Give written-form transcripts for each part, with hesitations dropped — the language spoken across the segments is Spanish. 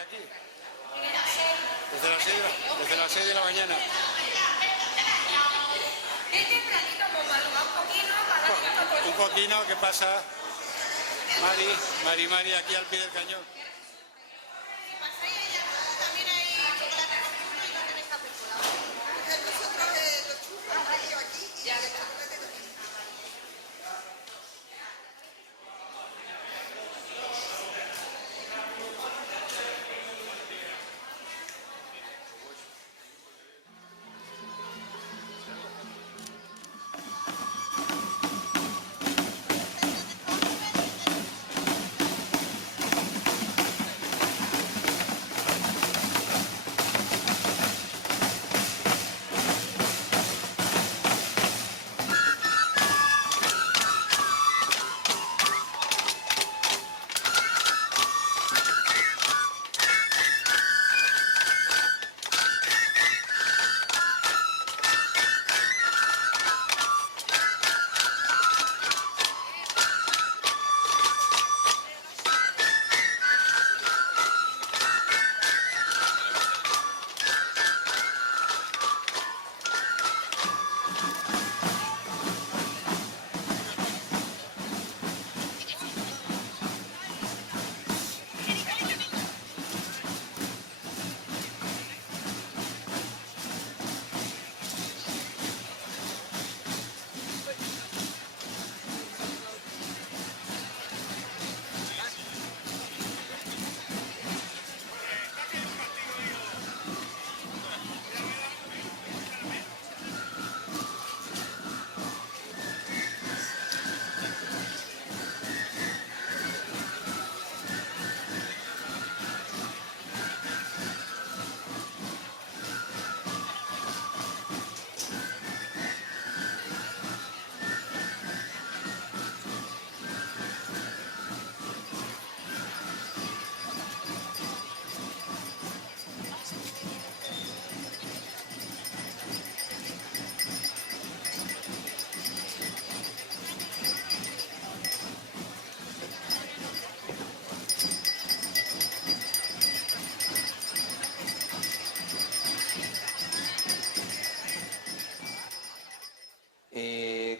aquí? Desde las 6 de la mañana. Un poquito, ¿qué pasa? Mari, aquí al pie del cañón.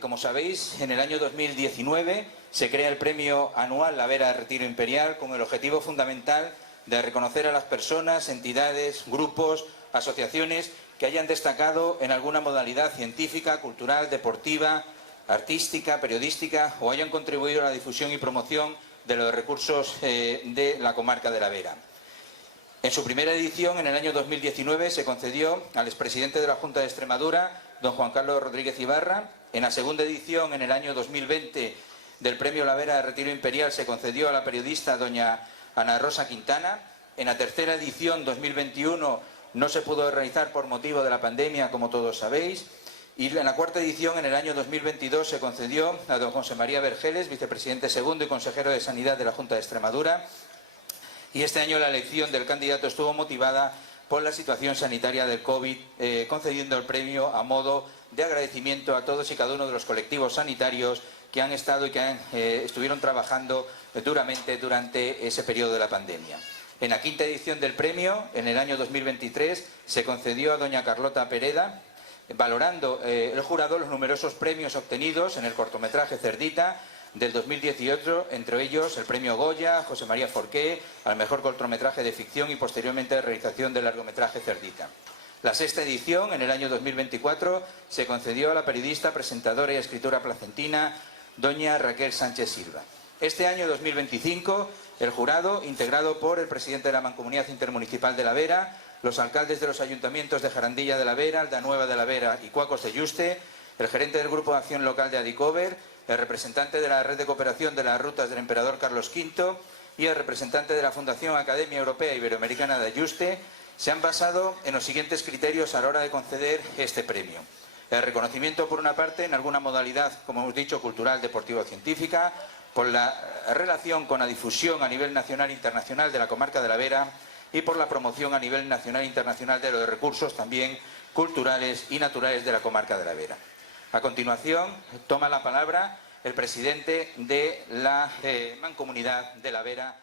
Como sabéis, en el año 2019 se crea el premio anual La Vera Retiro Imperial con el objetivo fundamental de reconocer a las personas, entidades, grupos, asociaciones que hayan destacado en alguna modalidad científica, cultural, deportiva, artística, periodística o hayan contribuido a la difusión y promoción de los recursos de la comarca de La Vera. En su primera edición, en el año 2019, se concedió al expresidente de la Junta de Extremadura, don Juan Carlos Rodríguez Ibarra. En la segunda edición, en el año 2020, del Premio La Vera de Retiro Imperial, se concedió a la periodista doña Ana Rosa Quintana. En la tercera edición, 2021, no se pudo realizar por motivo de la pandemia, como todos sabéis. Y en la cuarta edición, en el año 2022, se concedió a don José María Vergeles, vicepresidente segundo y consejero de Sanidad de la Junta de Extremadura. Y este año la elección del candidato estuvo motivada por la situación sanitaria del COVID, concediendo el premio a modo de agradecimiento a todos y cada uno de los colectivos sanitarios que han estado y que estuvieron trabajando duramente durante ese periodo de la pandemia. En la quinta edición del premio, en el año 2023, se concedió a doña Carlota Pereda, valorando el jurado los numerosos premios obtenidos en el cortometraje Cerdita del 2018, entre ellos el premio Goya, José María Forqué, al mejor cortometraje de ficción y posteriormente la realización del largometraje Cerdita. La sexta edición, en el año 2024, se concedió a la periodista, presentadora y escritora placentina, doña Raquel Sánchez Silva. Este año 2025, el jurado, integrado por el presidente de la Mancomunidad Intermunicipal de La Vera, los alcaldes de los ayuntamientos de Jarandilla de La Vera, Aldanueva de La Vera y Cuacos de Yuste, el gerente del Grupo de Acción Local de Adicover, el representante de la Red de Cooperación de las Rutas del Emperador Carlos V y el representante de la Fundación Academia Europea Iberoamericana de Ayuste, se han basado en los siguientes criterios a la hora de conceder este premio. El reconocimiento, por una parte, en alguna modalidad, como hemos dicho, cultural, deportiva o científica, por la relación con la difusión a nivel nacional e internacional de la comarca de La Vera y por la promoción a nivel nacional e internacional de los recursos también culturales y naturales de la comarca de La Vera. A continuación, toma la palabra el presidente de la Mancomunidad de La Vera.